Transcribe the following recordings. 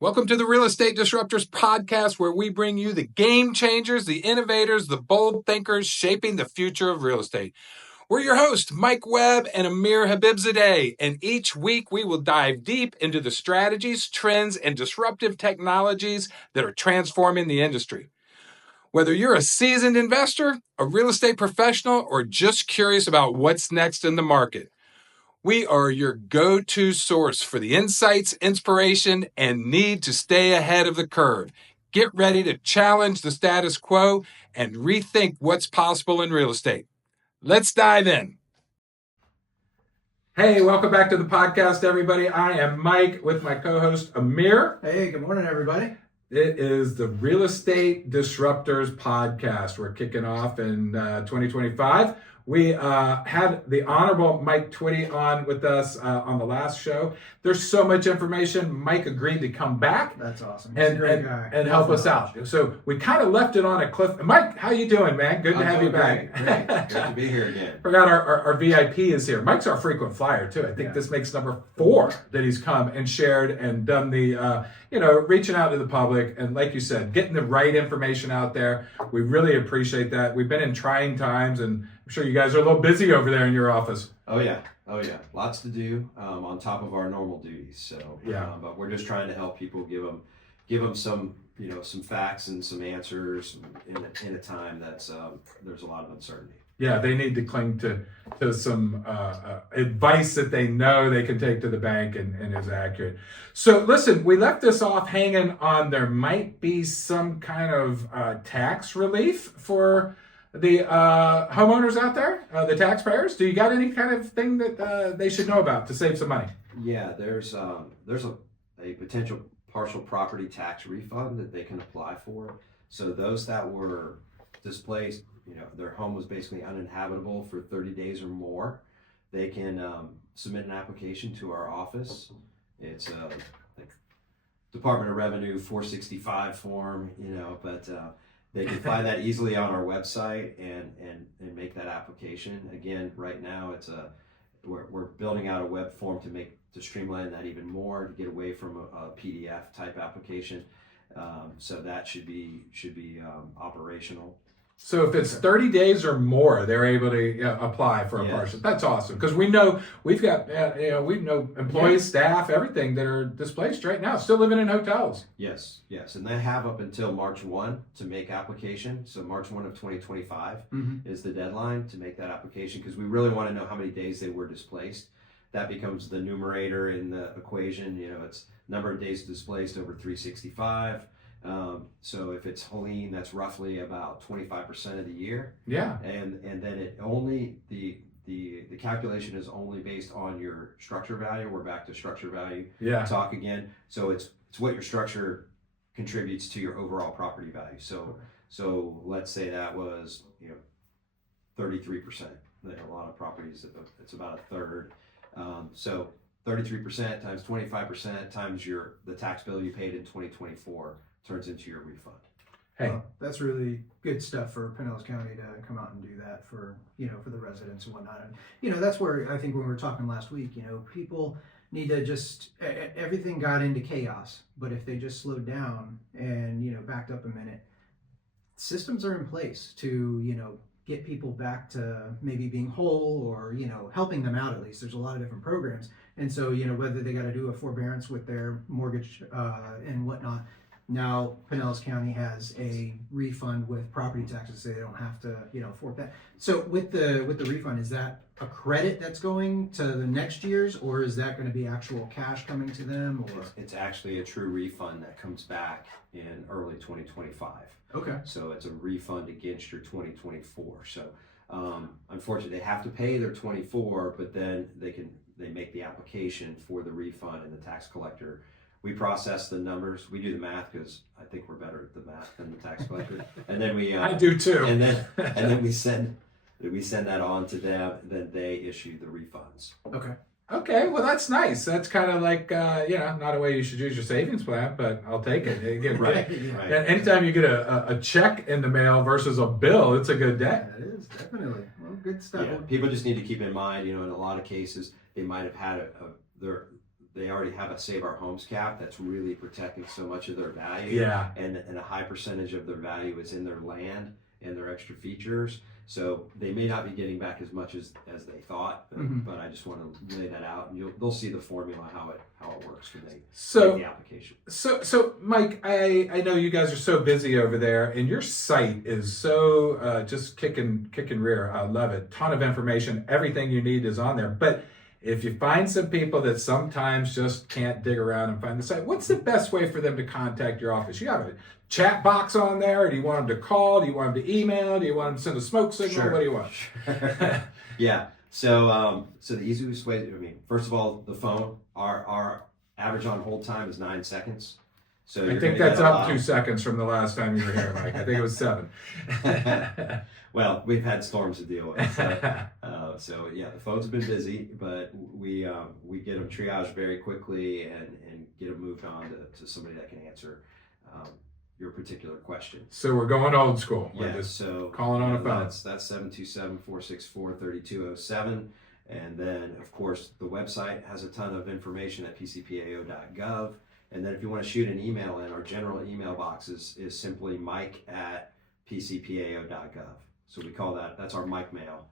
Welcome to the Real Estate Disruptors podcast, where we bring you the game changers, the innovators, the bold thinkers shaping the future of real estate. We're your hosts, Mike Webb and Amir Habibzadeh, and each week we will dive deep into the strategies, trends, and disruptive technologies that are transforming the industry. Whether you're a seasoned investor, a real estate professional, or just curious about what's next in the market, we are your go-to source for the insights, inspiration, and need to stay ahead of the curve. Get ready to challenge the status quo and rethink what's possible in real estate. Let's dive in. Hey, welcome back to the podcast, everybody. I am Mike with my co-host Amir. Hey, good morning, everybody. It is the Real Estate Disruptors podcast. We're kicking off in 2025. We had the Honorable Mike Twitty on with us on the last show. There's so much information. Mike agreed to come back. That's awesome. He's a great guy. And help us out. So we kind of left it on a cliff. Mike, how you doing, man? Good to have you back. Great. Good to be here again. Forgot our VIP is here. Mike's our frequent flyer too. I think this makes number 4 that he's come and shared and done the, reaching out to the public. And like you said, getting the right information out there. We really appreciate that. We've been in trying times, and I'm sure you guys are a little busy over there in your office. Oh yeah. Lots to do on top of our normal duties. So but we're just trying to help people, give them some some facts and some answers in a time that's there's a lot of uncertainty. Yeah, they need to cling to some advice that they know they can take to the bank and is accurate. So listen, we left this off hanging on there might be some kind of tax relief for the homeowners out there, the taxpayers. Do you got any kind of thing that they should know about to save some money? Yeah, there's a potential partial property tax refund that they can apply for. So those that were displaced, their home was basically uninhabitable for 30 days or more, they can submit an application to our office. It's like Department of Revenue 465 form, but they can find that easily on our website and make that application. Again, right now we're building out a web form to streamline that even more, to get away from a PDF type application. So that should be operational. So if it's 30 days or more, they're able to apply for a partial. That's awesome, because we know we've got we know employees, staff, everything that are displaced right now, still living in hotels. Yes, and they have up until March 1 to make application. So March 1 of 2025 is the deadline to make that application, because we really want to know how many days they were displaced. That becomes the numerator in the equation. It's number of days displaced over 365. So if it's Helene, that's roughly about 25% of the year. Yeah. And then it only the calculation is only based on your structure value. We're back to structure value talk again. So it's what your structure contributes to your overall property value. So let's say that was 33%. There are a lot of properties it's about a third. So 33% times 25% times the tax bill you paid in 2024 turns into your refund. Hey, that's really good stuff for Pinellas County to come out and do that for for the residents and whatnot. And that's where I think when we were talking last week, people need to just everything got into chaos, but if they just slowed down and backed up a minute, systems are in place to get people back to maybe being whole or helping them out. At least there's a lot of different programs, and so whether they got to do a forbearance with their mortgage and whatnot. Now, Pinellas County has a refund with property taxes, so they don't have to, forfeit that. So with the refund, is that a credit that's going to the next year's, or is that going to be actual cash coming to them? Or it's actually a true refund that comes back in early 2025. Okay. So it's a refund against your 2024. So unfortunately, they have to pay their 24, but then they make the application for the refund, and the tax collector. We process the numbers. We do the math because I think we're better at the math than the tax collector. And then we I do too. And then we send that on to them. Then they issue the refunds. Okay. Well, that's nice. That's kind of like not a way you should use your savings plan, but I'll take it. Again, right. Anytime you get a check in the mail versus a bill, it's a good day. That is definitely good stuff. Yeah. People just need to keep in mind, in a lot of cases they might have had they already have a Save Our Homes cap that's really protecting so much of their value. Yeah. And a high percentage of their value is in their land and their extra features. So they may not be getting back as much as they thought, but I just want to lay that out, and they'll see the formula how it works when they make the application. So Mike, I know you guys are so busy over there, and your site is so just kicking rear. I love it. Ton of information. Everything you need is on there. But if you find some people that sometimes just can't dig around and find the site, what's the best way for them to contact your office? You have a chat box on there? Or do you want them to call? Do you want them to email? Do you want them to send a smoke signal? Sure. What do you want? Yeah. So the easiest way, first of all, the phone, our average on hold time is 9 seconds. So I think that's up 2 seconds from the last time you were here, Mike. I think it was 7. Well, we've had storms to deal with. So yeah, the phones have been busy, but we get them triaged very quickly and get them moved on to somebody that can answer your particular question. So we're going old school. We're just calling on a phone. That's 727-464-3207. And then, of course, the website has a ton of information at pcpao.gov. And then if you want to shoot an email in, our general email box is simply mike@pcpao.gov. So we call that's our Mike mail.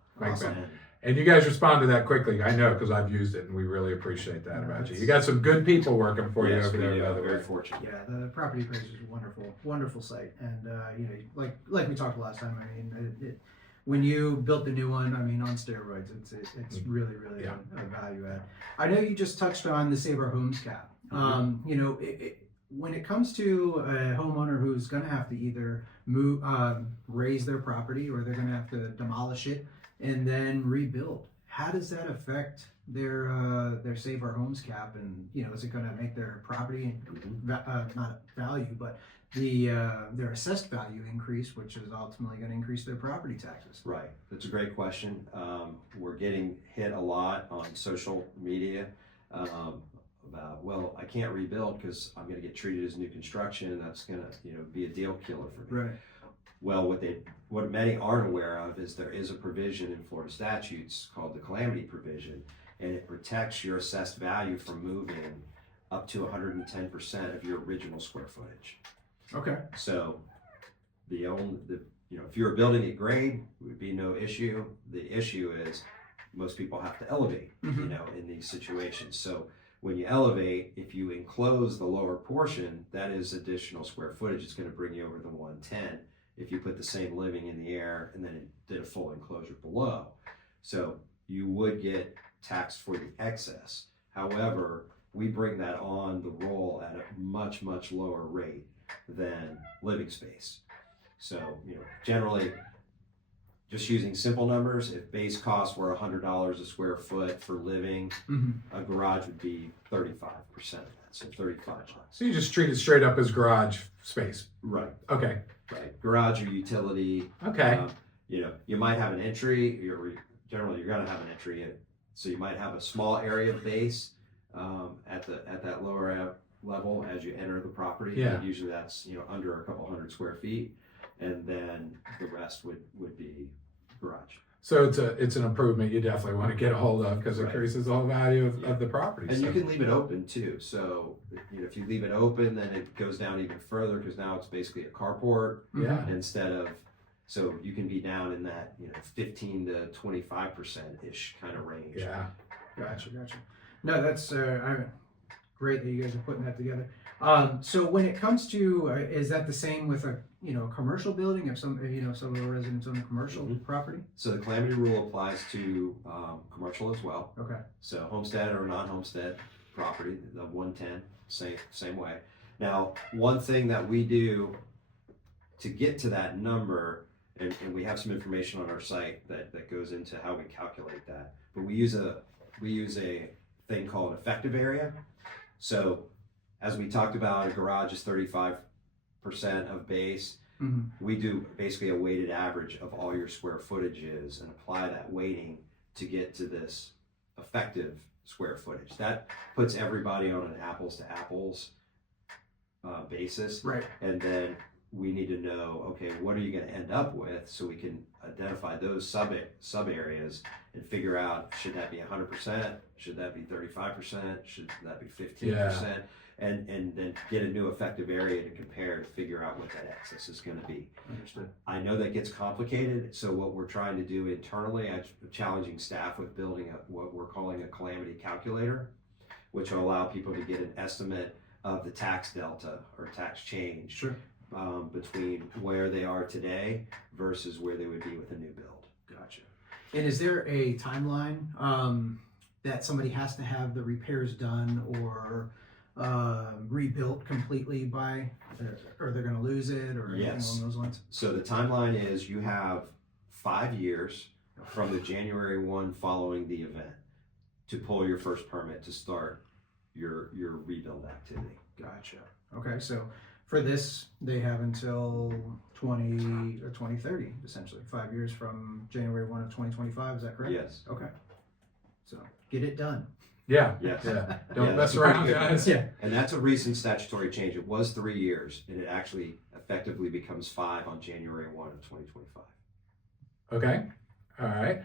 And you guys respond to that quickly. I know, because I've used it, and we really appreciate that about you. You got some good people working for you over there. By the very way. fortunate. Yeah, the property appraiser is a wonderful site, and like we talked last time. I mean, when you built the new one, I mean, on steroids, it's really a value add. I know you just touched on the Save Our Homes cap. When it comes to a homeowner who's going to have to either raise their property, or they're going to have to demolish it and then rebuild, how does that affect their Save Our Homes cap? And is it going to make their property not value, but their assessed value increase, which is ultimately going to increase their property taxes? Right, that's a great question. We're getting hit a lot on social media about, well, I can't rebuild because I'm going to get treated as new construction, and that's going to be a deal killer for me. Right. Well, what many aren't aware of is there is a provision in Florida statutes called the calamity provision, and it protects your assessed value from moving up to 110% of your original square footage. Okay. So if you were building at grade, it would be no issue. The issue is most people have to elevate, in these situations. So when you elevate, if you enclose the lower portion, that is additional square footage. It's going to bring you over the 110 if you put the same living in the air and then did a full enclosure below. So you would get taxed for the excess. However, we bring that on the roll at a much lower rate than living space. So, generally, just using simple numbers, if base costs were $100 a square foot for living, a garage would be 35% of that, so $35. So you just treat it straight up as garage space. Right. Okay. Right. Garage or utility. Okay. You might have an entry. Generally, you're going to have an entry. So you might have a small area base at that lower level as you enter the property. Yeah. And usually that's under a couple hundred square feet, and then the rest would be garage. So it's an improvement you definitely want to get a hold of, because it increases the whole value of the property. And you can leave it open too. So if you leave it open, then it goes down even further, because now it's basically a carport. Yeah. So you can be down in that 15 to 25% ish kind of range. Yeah. Gotcha. No, that's great that you guys are putting that together. So when it comes to, is that the same with a commercial building? If some of the residents own a commercial property? So the calamity rule applies to commercial as well. Okay. So homestead or non-homestead property, the 110, same way. Now, one thing that we do to get to that number, and we have some information on our site that goes into how we calculate that, but we use a thing called effective area. So as we talked about, a garage is 35% of base. We do basically a weighted average of all your square footages and apply that weighting to get to this effective square footage. That puts everybody on an apples to apples basis. Right. And then we need to know, okay, what are you going to end up with, so we can identify those sub areas and figure out, should that be 100%, should that be 35%, should that be 15%, and then get a new effective area to compare to figure out what that excess is going to be. Understood. I know that gets complicated, so what we're trying to do internally, I'm challenging staff with building what we're calling a calamity calculator, which will allow people to get an estimate of the tax delta or tax change. Sure. Between where they are today versus where they would be with a new build. Gotcha. And is there a timeline that somebody has to have the repairs done or rebuilt completely by, or they're going to lose it, or anything along those lines? So the timeline is you have 5 years from the January 1 following the event to pull your first permit to start your rebuild activity. Gotcha. Okay, so for this, they have until 2030, essentially 5 years from January 1 of 2025. Is that correct? Yes. Okay. So get it done. Yeah. Yes. Yeah. Don't mess around, guys. Yeah. And that's a recent statutory change. It was 3 years, and it actually effectively becomes 5 on January 1 of 2025. Okay. All right.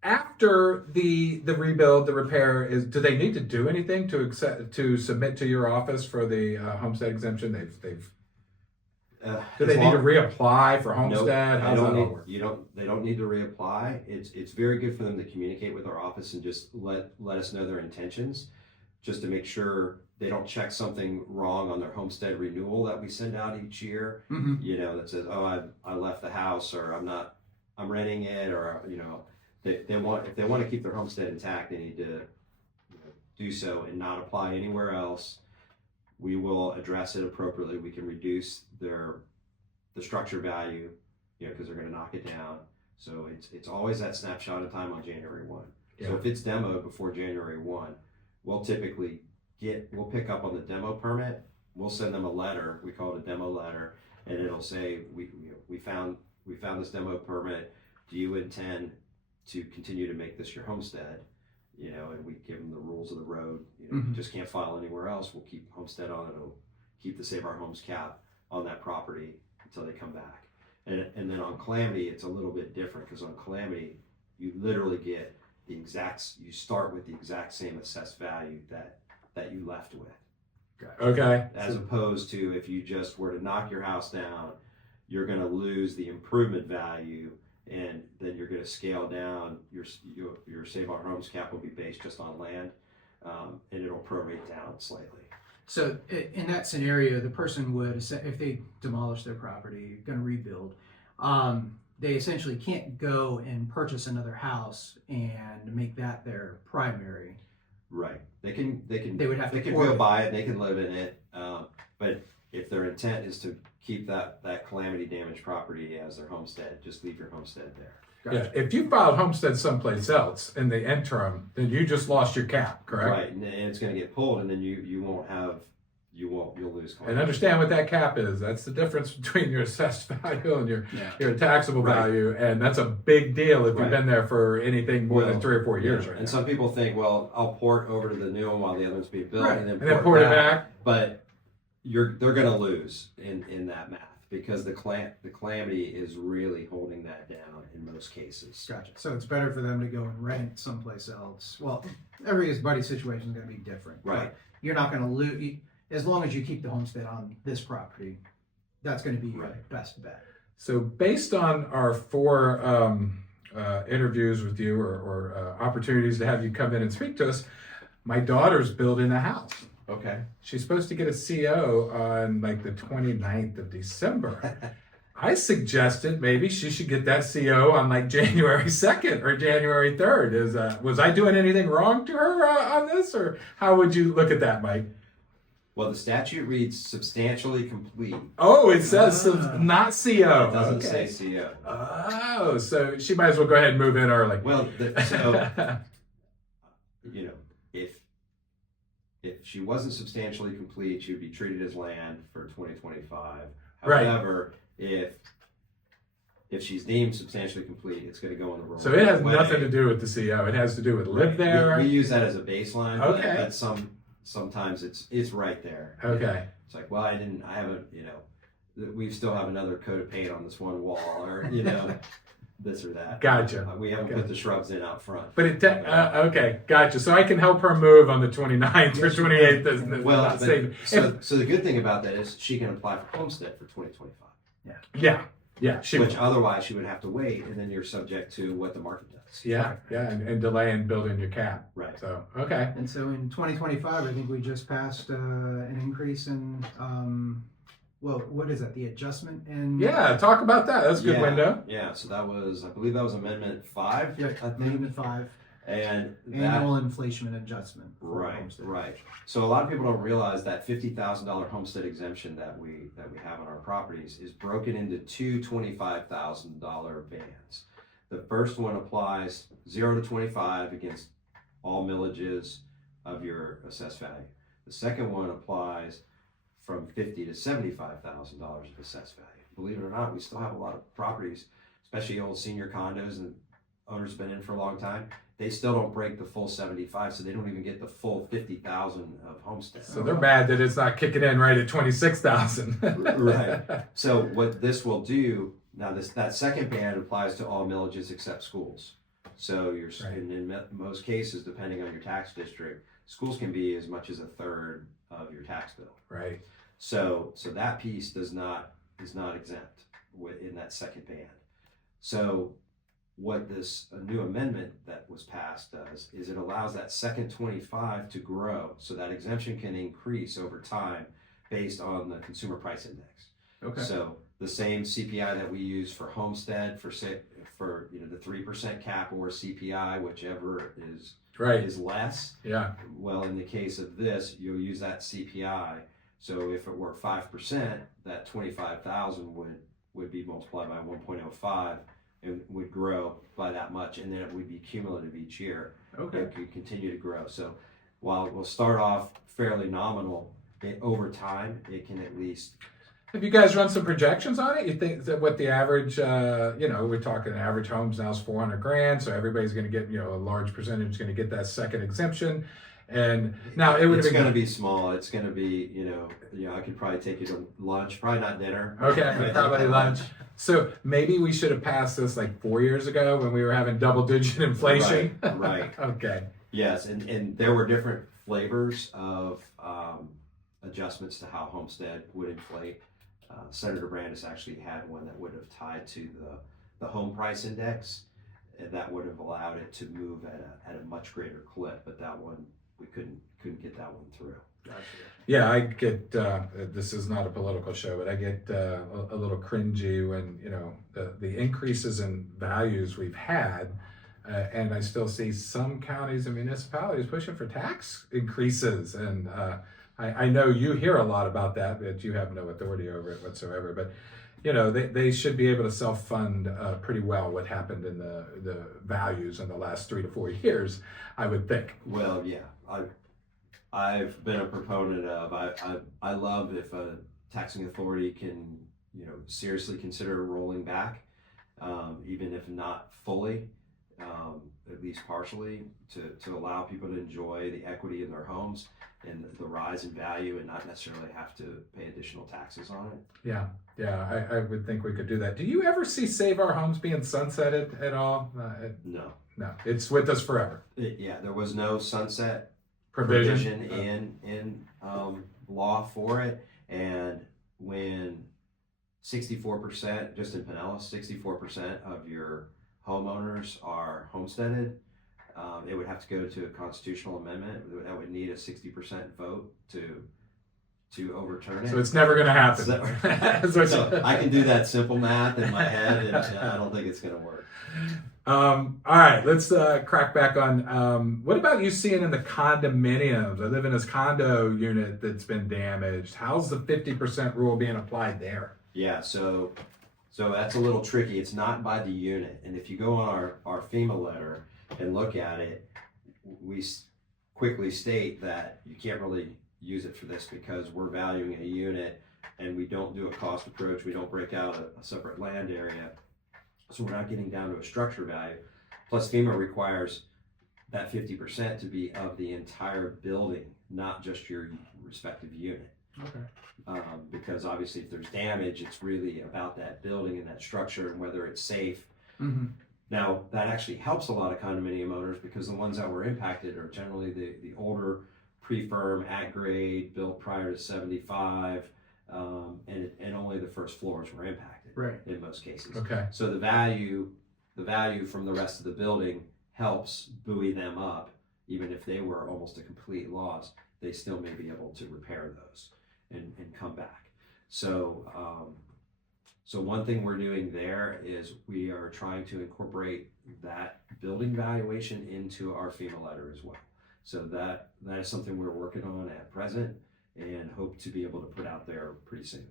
After the rebuild, the repair do they need to do anything to submit to your office for the homestead exemption? Do they need to reapply for homestead? How does that all work? They don't need to reapply. It's very good for them to communicate with our office and just let us know their intentions, just to make sure they don't check something wrong on their homestead renewal that we send out each year. Mm-hmm. That says, oh, I left the house, or I'm renting it, or if they want to keep their homestead intact, they need to do so and not apply anywhere else. We will address it appropriately. We can reduce the structure value, because they're going to knock it down. So it's always that snapshot of time on January 1. Yeah. So if it's demoed before January 1, we'll typically we'll pick up on the demo permit. We'll send them a letter. We call it a demo letter, and it'll say we found this demo permit. Do you intend to continue to make this your homestead? And we give them the rules of the road. You just can't file anywhere else. We'll keep homestead on it. It'll keep the Save Our Homes cap on that property until they come back. And then on calamity, it's a little bit different, because on calamity, you literally get you start with the exact same assessed value that you left with. Okay. As opposed to if you just were to knock your house down, you're going to lose the improvement value, and then you're going to scale down your Save Our Homes cap will be based just on land, and it'll prorate down slightly. So in that scenario, the person would, if they demolish their property, going to rebuild, they essentially can't go and purchase another house and make that their primary. Right. They can go buy it. They can live in it. But if their intent is to keep that calamity damaged property as their homestead, just leave your homestead there. Gotcha. Yeah. If you filed homestead someplace else in the interim, then you just lost your cap, correct? Right. And it's going to get pulled, and then you'll lose calamity. And understand what that cap is. That's the difference between your assessed value and your taxable value, and that's a big deal if you've been there for anything more than 3 or 4 years. Right. And now. some people think, well, I'll port over to the new one while the other one's being built, and then port it back. But they're going to lose in that math, because the calamity is really holding that down in most cases. Gotcha. So it's better for them to go and rent someplace else. Well, everybody's situation is going to be different. Right. You're not going to lose, as long as you keep the homestead on this property. That's going to be your best bet. So based on our 4 interviews with you, or opportunities to have you come in and speak to us, my daughter's building a house. Okay. She's supposed to get a CO on like the 29th of December. I suggested maybe she should get that CO on like January 2nd or January 3rd. Was I doing anything wrong to her on this, or how would you look at that, Mike? Well, the statute reads substantially complete. Oh, it says not CO. It doesn't say CO. Oh, so she might as well go ahead and move in early. Well, if she wasn't substantially complete, she would be treated as land for 2025. However, if she's deemed substantially complete, it's going to go on the roll. So it has nothing to do with the CO. It has to do with live there. We use that as a baseline. Okay. But sometimes it's right there. Okay. It's like, well, I haven't, we still have another coat of paint on this one wall, or this or that. Gotcha. We haven't put the shrubs in out front. But okay, gotcha. So I can help her move on the 29th or 28th. Well, so the good thing about that is she can apply for homestead for 2025. Yeah. Which otherwise she would have to wait, and then you're subject to what the market does. Yeah, and delay in building your cap. Right. So okay. And so in 2025, I think we just passed an increase in. Well, what is that? The adjustment in. Yeah, talk about that. That's a good window. Yeah, so I believe that was Amendment 5. Yeah, I think. Amendment 5. And annual inflation adjustment. Right. So a lot of people don't realize that $50,000 homestead exemption that we have on our properties is broken into two $25,000 bands. The first one applies 0 to 25 against all millages of your assessed value. The second one applies from $50,000 to $75,000 of assessed value. Believe it or not, we still have a lot of properties, especially old senior condos and owners been in for a long time. They still don't break the full 75, so they don't even get the full 50,000 of homestead. So they're mad that it's not kicking in right at 26,000. Right. So what this will do now, that second band applies to all millages except schools. So in most cases, depending on your tax district, schools can be as much as a third of your tax bill. Right. So that piece is not exempt in that second band. So what this new amendment that was passed does is it allows that second 25 to grow, so that exemption can increase over time based on the consumer price index. Okay. So the same CPI that we use for homestead for the 3% cap or CPI, whichever is less. Yeah. Well, in the case of this, you'll use that CPI. So if it were 5%, that 25,000 would be multiplied by 1.05. It would grow by that much, and then it would be cumulative each year. Okay. It could continue to grow. So while it will start off fairly nominal, over time, it can at least. Have you guys run some projections on it? You think that what the average, we're talking average homes now is $400,000, so everybody's going to get, a large percentage is going to get that second exemption. And now it's going to be small. It's going to be, I could probably take you to lunch, probably not dinner. Okay, probably lunch. So maybe we should have passed this like 4 years ago when we were having double-digit inflation. Right. Okay. Yes, and there were different flavors of adjustments to how homestead would inflate. Senator Brandis actually had one that would have tied to the home price index, and that would have allowed it to move at a much greater clip. But that one, we couldn't get that one through. Gotcha. Yeah, I get, this is not a political show, but I get a little cringy when, the increases in values we've had, and I still see some counties and municipalities pushing for tax increases. And I know you hear a lot about that, but you have no authority over it whatsoever. But, they should be able to self-fund pretty well what happened in the values in the last 3 to 4 years, I would think. Well, yeah. I've been a proponent of, I love if a taxing authority can, seriously consider rolling back, even if not fully, at least partially, to allow people to enjoy the equity in their homes and the rise in value and not necessarily have to pay additional taxes on it. Yeah, I would think we could do that. Do you ever see Save Our Homes being sunsetted at all? No, it's with us forever. There was no sunset provision in law for it, and when 64%, just in Pinellas, 64% of your homeowners are homesteaded, it would have to go to a constitutional amendment that would need a 60% vote to overturn it. So it's never going to happen. So I can do that simple math in my head, and I don't think it's going to work. All right, let's crack back on what about you seeing in the condominiums? I live in this condo unit that's been damaged. How's the 50% rule being applied there? Yeah, so that's a little tricky. It's not by the unit, and if you go on our FEMA letter and look at it, we quickly state that you can't really use it for this because we're valuing a unit and we don't do a cost approach. We don't break out a separate land area. So we're not getting down to a structure value. Plus FEMA requires that 50% to be of the entire building, not just your respective unit. Okay. Because obviously if there's damage, it's really about that building and that structure and whether it's safe. Mm-hmm. Now, that actually helps a lot of condominium owners because the ones that were impacted are generally the older, pre-firm, at grade, built prior to 75, and only the first floors were impacted Right. in most cases. Okay. So the value from the rest of the building helps buoy them up. Even if they were almost a complete loss, they still may be able to repair those and come back. So, so one thing we're doing there is we are trying to incorporate that building valuation into our FEMA letter as well. So that is something we're working on at present and hope to be able to put out there pretty soon.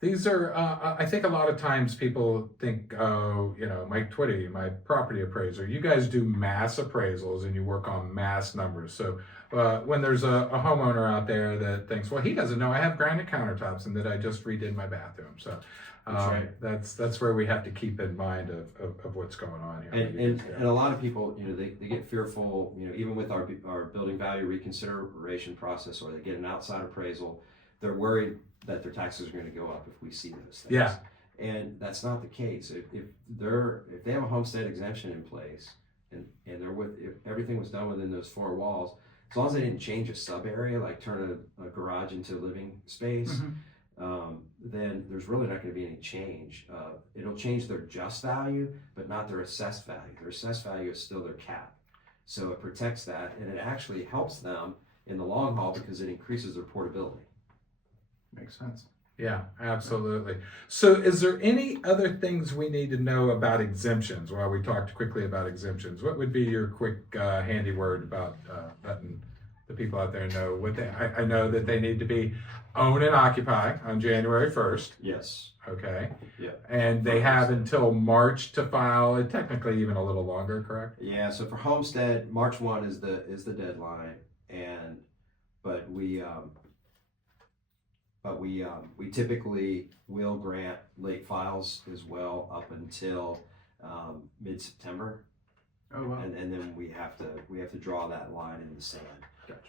These are, I think a lot of times people think, oh, Mike Twitty, my property appraiser, you guys do mass appraisals and you work on mass numbers. So when there's a homeowner out there that thinks, well, he doesn't know I have granite countertops and that I just redid my bathroom. So That's right. That's where we have to keep in mind of what's going on here. And a lot of people, they get fearful, even with our building value reconsideration process, or they get an outside appraisal, they're worried that their taxes are going to go up if we see those things. Yeah. And that's not the case. If they have a homestead exemption in place and if everything was done within those four walls, as long as they didn't change a sub area, like turn a garage into a living space, then there's really not going to be any change. It'll change their just value, but not their assessed value. Their assessed value is still their cap. So it protects that, and it actually helps them in the long haul because it increases their portability. Makes sense. Yeah, absolutely. So is there any other things we need to know about exemptions while we talked quickly about exemptions? What would be your quick handy word about letting the people out there know what I know that they need to be own and occupy on January 1st. Yes. Okay. Yeah. And they have until March to file, and technically even a little longer, correct? Yeah, so for homestead, March 1 is the deadline, but we typically will grant late files as well up until mid-September. Oh wow. And then we have to draw that line in the sand. Gotcha.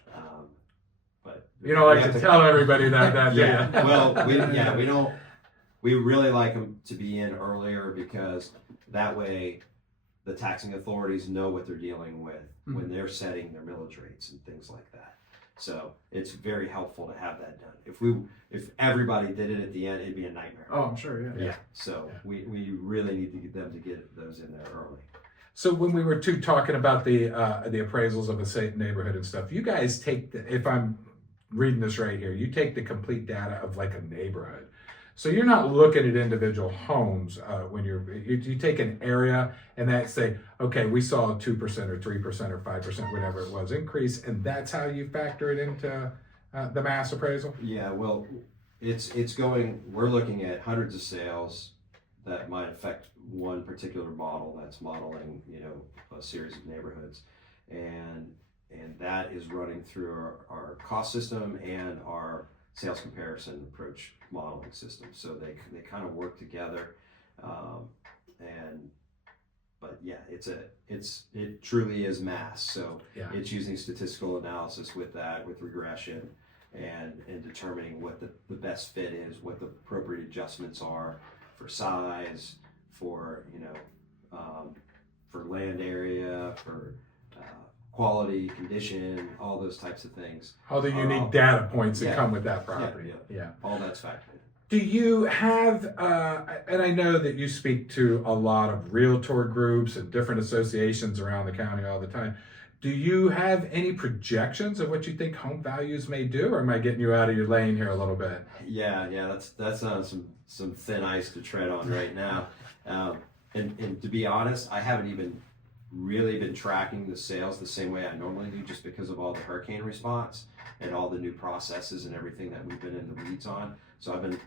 But You don't like to tell everybody that, do yeah. you? Well, we really like them to be in earlier because that way the taxing authorities know what they're dealing with when they're setting their millage rates and things like that. So it's very helpful to have that done. If everybody did it at the end, it'd be a nightmare. Oh, I'm sure. Yeah. Yeah. So we really need to get them to get those in there early. So when we were talking about the appraisals of a safe neighborhood and stuff, you guys take if I'm reading this right here, you take the complete data of like a neighborhood. So you're not looking at individual homes when you take an area and that say, okay, we saw a 2% or 3% or 5%, whatever it was, increase, and that's how you factor it into the mass appraisal? Yeah, well, we're looking at hundreds of sales that might affect one particular model that's modeling, a series of neighborhoods. And that is running through our cost system and our sales comparison approach modeling system. So they kind of work together. But yeah, it truly is mass. So yeah. It's using statistical analysis with that, with regression and determining what the best fit is, what the appropriate adjustments are for size, for for land area, for quality, condition, all those types of things. All the unique data points that come with that property. Yeah. All that's factored in. Do you have, and I know that you speak to a lot of realtor groups and different associations around the county all the time. Do you have any projections of what you think home values may do, or am I getting you out of your lane here a little bit? Yeah, that's some thin ice to tread on right now. And to be honest, I haven't even really been tracking the sales the same way I normally do, just because of all the hurricane response and all the new processes and everything that we've been in the weeds on. So I've been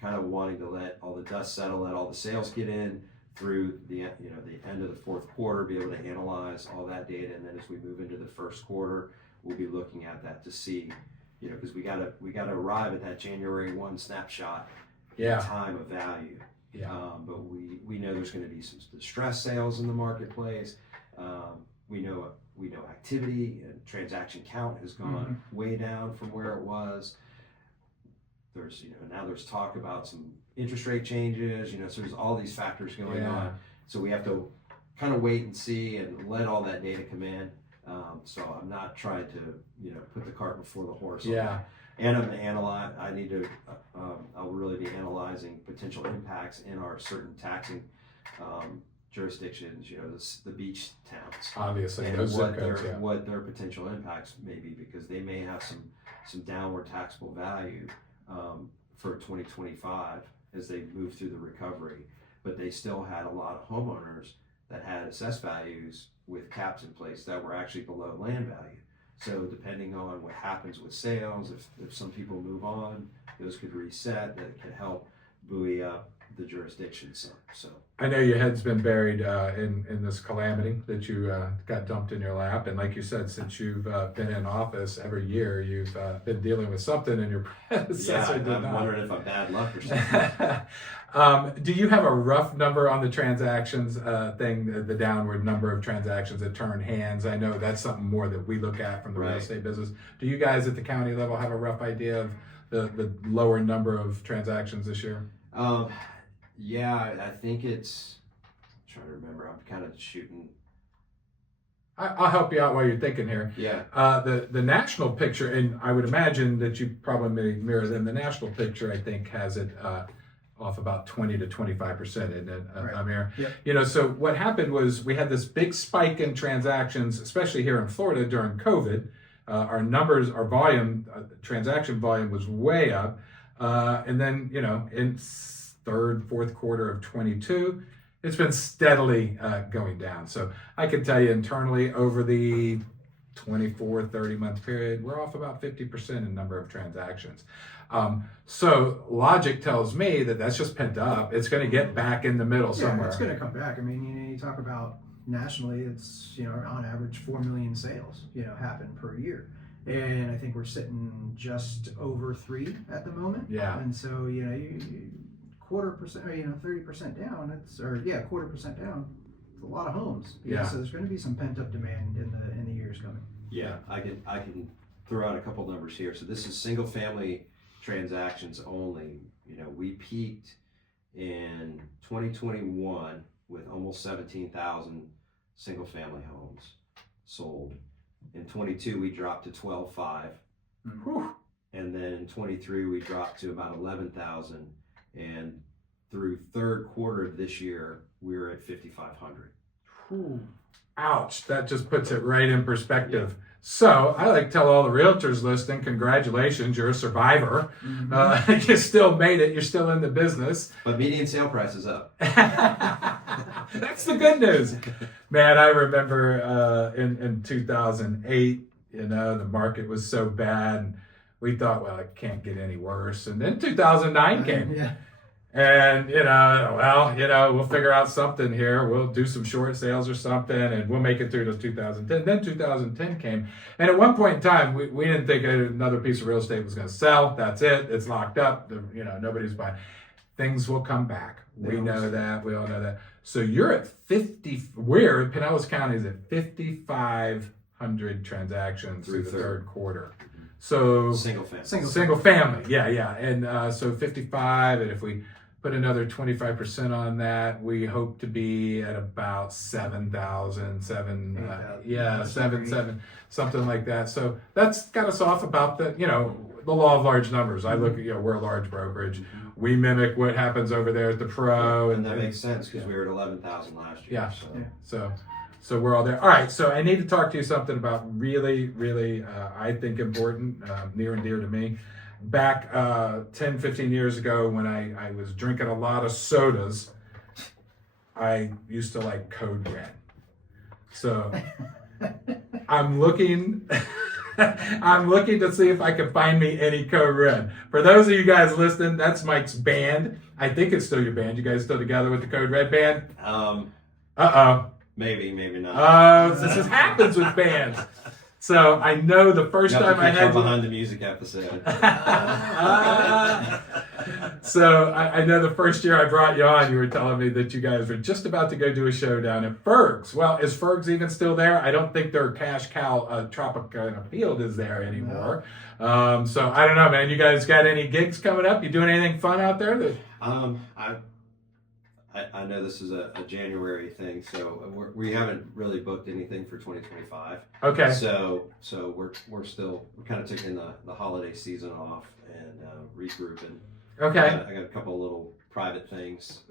kind of wanting to let all the dust settle, let all the sales get in through the end of the fourth quarter, be able to analyze all that data, and then as we move into the first quarter, we'll be looking at that to see, because we gotta arrive at that January 1 snapshot time of value. Yeah. But we know there's going to be some distress sales in the marketplace. We know activity and transaction count has gone way down from where it was. there's now there's talk about some interest rate changes. So there's all these factors going on. So we have to kind of wait and see and let all that data come in. So I'm not trying to put the cart before the horse. Yeah. And I'm analyze. I need to. I'll really be analyzing potential impacts in our certain taxing jurisdictions. The beach towns. Obviously, And those what zip codes, what their potential impacts may be, because they may have some downward taxable value for 2025 as they move through the recovery, but they still had a lot of homeowners that had assessed values with caps in place that were actually below land value. So depending on what happens with sales, if some people move on, those could reset. That could help buoy up the jurisdiction some. So I know your head's been buried in this calamity that you got dumped in your lap, and like you said, since you've been in office, every year you've been dealing with something, and your predecessor did I'm not. wondering if I'm bad luck or something. Do you have a rough number on the transactions thing, the downward number of transactions that turn hands? I know that's something more that we look at from the real estate business. Do you guys at the county level have a rough idea of the lower number of transactions this year? Yeah, I think it's. I'm trying to remember. I'm kind of shooting. I'll help you out while you're thinking here. Yeah. The national picture, and I would imagine that you probably may mirror them. The national picture, I think, has it off about 20 to 25%, isn't it, Amir? Yep. So what happened was we had this big spike in transactions, especially here in Florida during COVID. Our numbers, our volume, transaction volume was way up. And then, in third, fourth quarter of 22, it's been steadily going down. So I can tell you internally over the 24, 30 month period, we're off about 50% in number of transactions. So logic tells me that that's just pent up. It's going to get back in the middle somewhere. It's going to come back. I mean, you talk about nationally, it's, on average 4 million sales, happen per year. And I think we're sitting just over 3 at the moment. Yeah. And so, you 0.25%, or 30% down, quarter percent down. It's a lot of homes. Yeah. So there's going to be some pent up demand in the years coming. Yeah, I can throw out a couple numbers here. So this is single family transactions only. We peaked in 2021 with almost 17,000 single family homes sold. In 22, we dropped to 12.5. Mm-hmm. And then in 23, we dropped to about 11,000. And through third quarter of this year, we were at 5,500. Ouch, that just puts it right in perspective. So I like to tell all the realtors listening, congratulations, you're a survivor. Mm-hmm. You still made it, you're still in the business. But median sale price is up. That's the good news. Man, I remember in 2008, the market was so bad. And we thought, well, it can't get any worse. And then 2009 came. Yeah. And, we'll figure out something here. We'll do some short sales or something, and we'll make it through to 2010. Then 2010 came. And at one point in time, we didn't think another piece of real estate was going to sell. That's it. It's locked up. Nobody's buying. Things will come back. We know that. We all know that. So you're at 50. We're, Pinellas County is at 5,500 transactions through the third quarter. So single family. Yeah. And so 55, and if we put another 25% on that, we hope to be at about 7,000, something like that. So that's got us off about the law of large numbers. I look at, we're a large brokerage. Mm-hmm. We mimic what happens over there at the pro. And that makes sense because we were at 11,000 last year. Yeah. So we're all there. All right, so I need to talk to you something about really, really, I think important, near and dear to me. Back 10, 15 years ago when I was drinking a lot of sodas, I used to like Code Red. So I'm looking to see if I can find me any Code Red. For those of you guys listening, that's Mike's band. I think it's still your band. You guys still together with the Code Red band? Maybe not. This happens with bands. So I know the first You have time to I catch had our you. behind the music episode. So I know the first year I brought you on, you were telling me that you guys were just about to go do a show down at Ferg's. Well, is Ferg's even still there? I don't think their cash cow Tropicana Field is there anymore. So I don't know, man. You guys got any gigs coming up? You doing anything fun out there? I know this is a January thing, so we haven't really booked anything for 2025. Okay. So we're kind of taking the holiday season off and regrouping. Okay. I got a couple of little private things,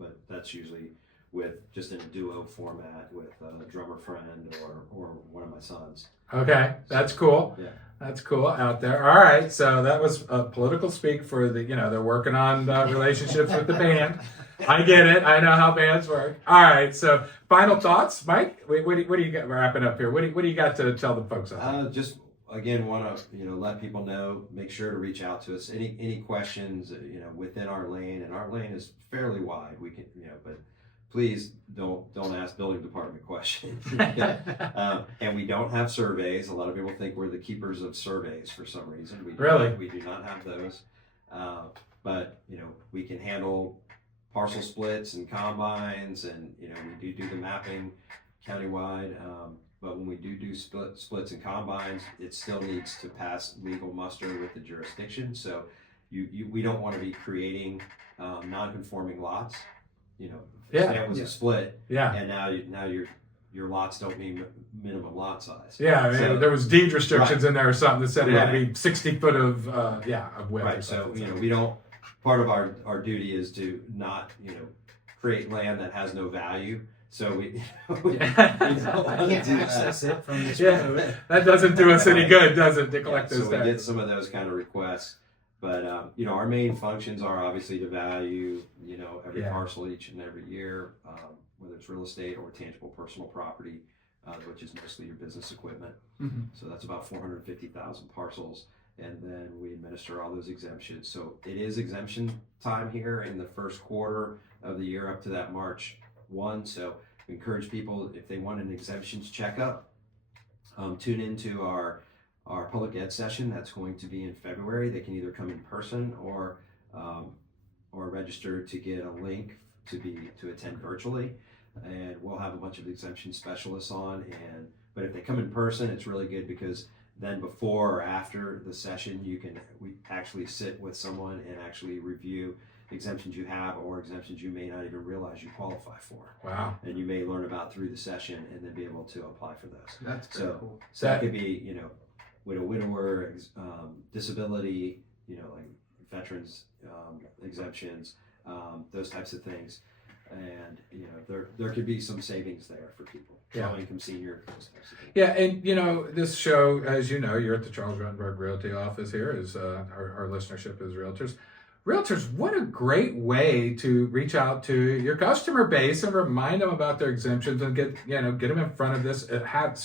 but that's usually with just in a duo format with a drummer friend or one of my sons. Okay, that's cool. Yeah. That's cool out there. All right, so that was a political speak for the, they're working on relationships with the band. I get it. I know how bands work. All right, so final thoughts, Mike? What do you got wrapping up here? What do you got to tell the folks out there? Just again, want to let people know. Make sure to reach out to us. Any questions within our lane, and our lane is fairly wide. We can but please don't ask building department questions. And we don't have surveys. A lot of people think we're the keepers of surveys for some reason. We do not have those. But we can handle parcel splits and combines, and we do the mapping countywide. But when we do splits and combines, it still needs to pass legal muster with the jurisdiction. So we don't want to be creating non-conforming lots. Say it was a split, and now your lots don't meet minimum lot size. Yeah, I mean, so, there was deed restrictions in there or something that said it had to Right. be 60 foot of width. Right. Or So something. we don't. Part of our duty is to not create land that has no value. So we don't I want to can't do access that. it from this Yeah. road. That doesn't do us any good, does it, to collect So those we get taxes? some of those kind of requests, but our main functions are obviously to value every Yeah. parcel each and every year, whether it's real estate or tangible personal property, which is mostly your business equipment. Mhm. So that's about 450,000 parcels, and then we administer all those exemptions. So it is exemption time here in the first quarter of the year up to that March 1. So we encourage people, if they want an exemptions checkup, tune into our public ed session that's going to be in February. They can either come in person or register to get a link to attend virtually, and we'll have a bunch of exemption specialists on. But if they come in person, it's really good because then before or after the session, we actually sit with someone and actually review exemptions you have or exemptions you may not even realize you qualify for. Wow. And you may learn about through the session and then be able to apply for those. That's pretty cool. So that could be, widower, disability, like veterans exemptions, those types of things. And, there could be some savings there for people. Yeah. Low income senior, those types of things. Yeah, and this show, as you know, you're at the Charles Rundberg Realty office here. Is our listenership is realtors. Realtors, what a great way to reach out to your customer base and remind them about their exemptions and get them in front of this.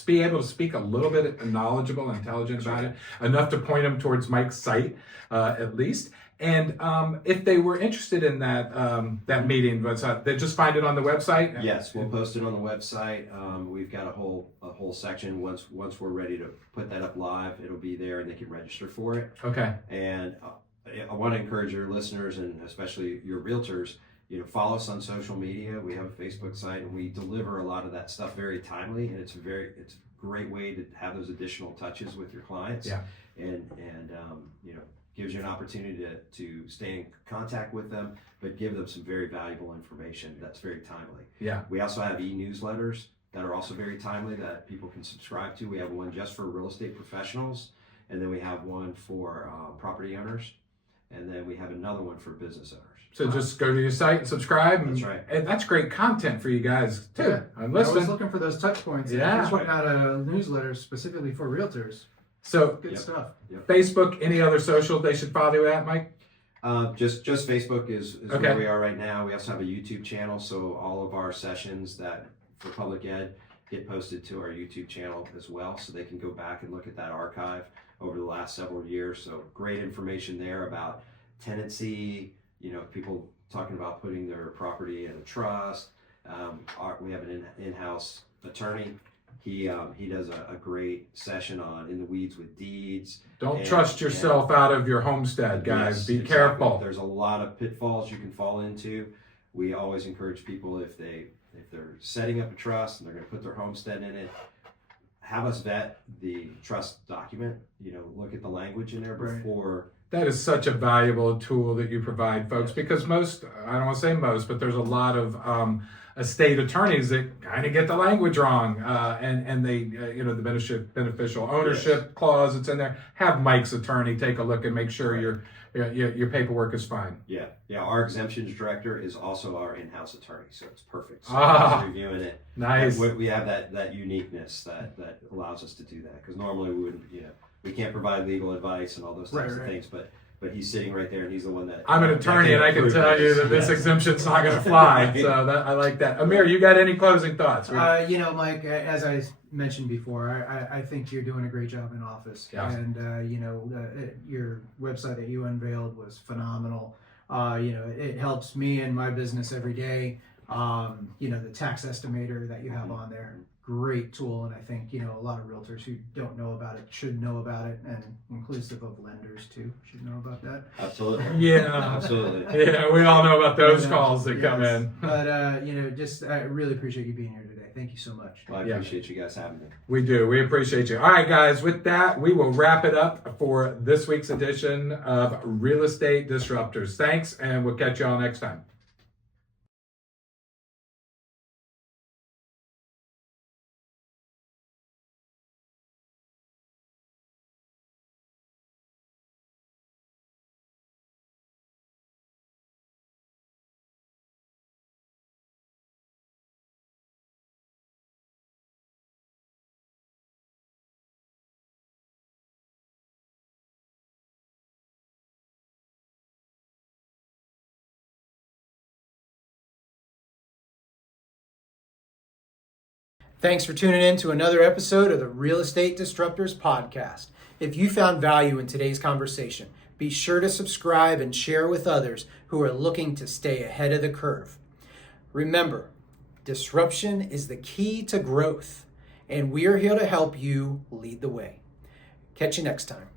Be able to speak a little bit knowledgeable, intelligent about it, enough to point them towards Mike's site at least. And if they were interested in that meeting, they just find it on the website. Yes, we'll post it on the website. We've got a whole section. Once we're ready to put that up live, it'll be there, and they can register for it. Okay. And I want to encourage your listeners and especially your realtors. Follow us on social media. We have a Facebook site, and we deliver a lot of that stuff very timely, and it's a great way to have those additional touches with your clients. Yeah. And gives you an opportunity to stay in contact with them, but give them some very valuable information that's very timely. Yeah. We also have e-newsletters that are also very timely that people can subscribe to. We have one just for real estate professionals, and then we have one for property owners, and then we have another one for business owners. So just go to your site and subscribe. That's right. And that's great content for you guys too. Yeah. I'm I was listening. looking for those touch points. Yeah. Just putting out a newsletter specifically for realtors. So Good stuff. Facebook, any other social they should follow you at, Mike? Just Facebook is Okay. where we are right now. We also have a YouTube channel, so all of our sessions that for public ed get posted to our YouTube channel as well, so they can go back and look at that archive over the last several years. So great information there about tenancy, people talking about putting their property in a trust. We have an in-house attorney He does a great session on In the Weeds with Deeds. Don't trust yourself out of your homestead, guys. Yes, Be exactly. careful. There's a lot of pitfalls you can fall into. We always encourage people, if they're setting up a trust and they're going to put their homestead in it, have us vet the trust document. Look at the language in there before. That is such a valuable tool that you provide, folks, because most, I don't want to say most, but there's a lot of estate attorneys that kind of get the language wrong, and they, the beneficial ownership clause that's in there. Have Mike's attorney take a look and make sure your paperwork is fine. Yeah. Our exemptions director is also our in-house attorney, so it's perfect. So he's reviewing it. Nice. We have that uniqueness that allows us to do that, because normally we wouldn't. We can't provide legal advice and all those types of things, but he's sitting right there and he's the one that. I'm an attorney and I can tell you that this exemption's not going to fly. So I like that. Amir, you got any closing thoughts? Mike, as I mentioned before, I think you're doing a great job in office. Yeah. And, your website that you unveiled was phenomenal. It helps me in my business every day. The tax estimator that you have on there, great tool. And I think, a lot of realtors who don't know about it should know about it, and inclusive of lenders too, should know about that. Absolutely. Yeah. Absolutely. Yeah, we all know about those calls that come in. But, I really appreciate you being here today. Thank you so much. Well, I appreciate you guys having me. We do. We appreciate you. All right, guys, with that, we will wrap it up for this week's edition of Real Estate Disruptors. Thanks, and we'll catch you all next time. Thanks for tuning in to another episode of the Real Estate Disruptors podcast. If you found value in today's conversation, be sure to subscribe and share with others who are looking to stay ahead of the curve. Remember, disruption is the key to growth, and we are here to help you lead the way. Catch you next time.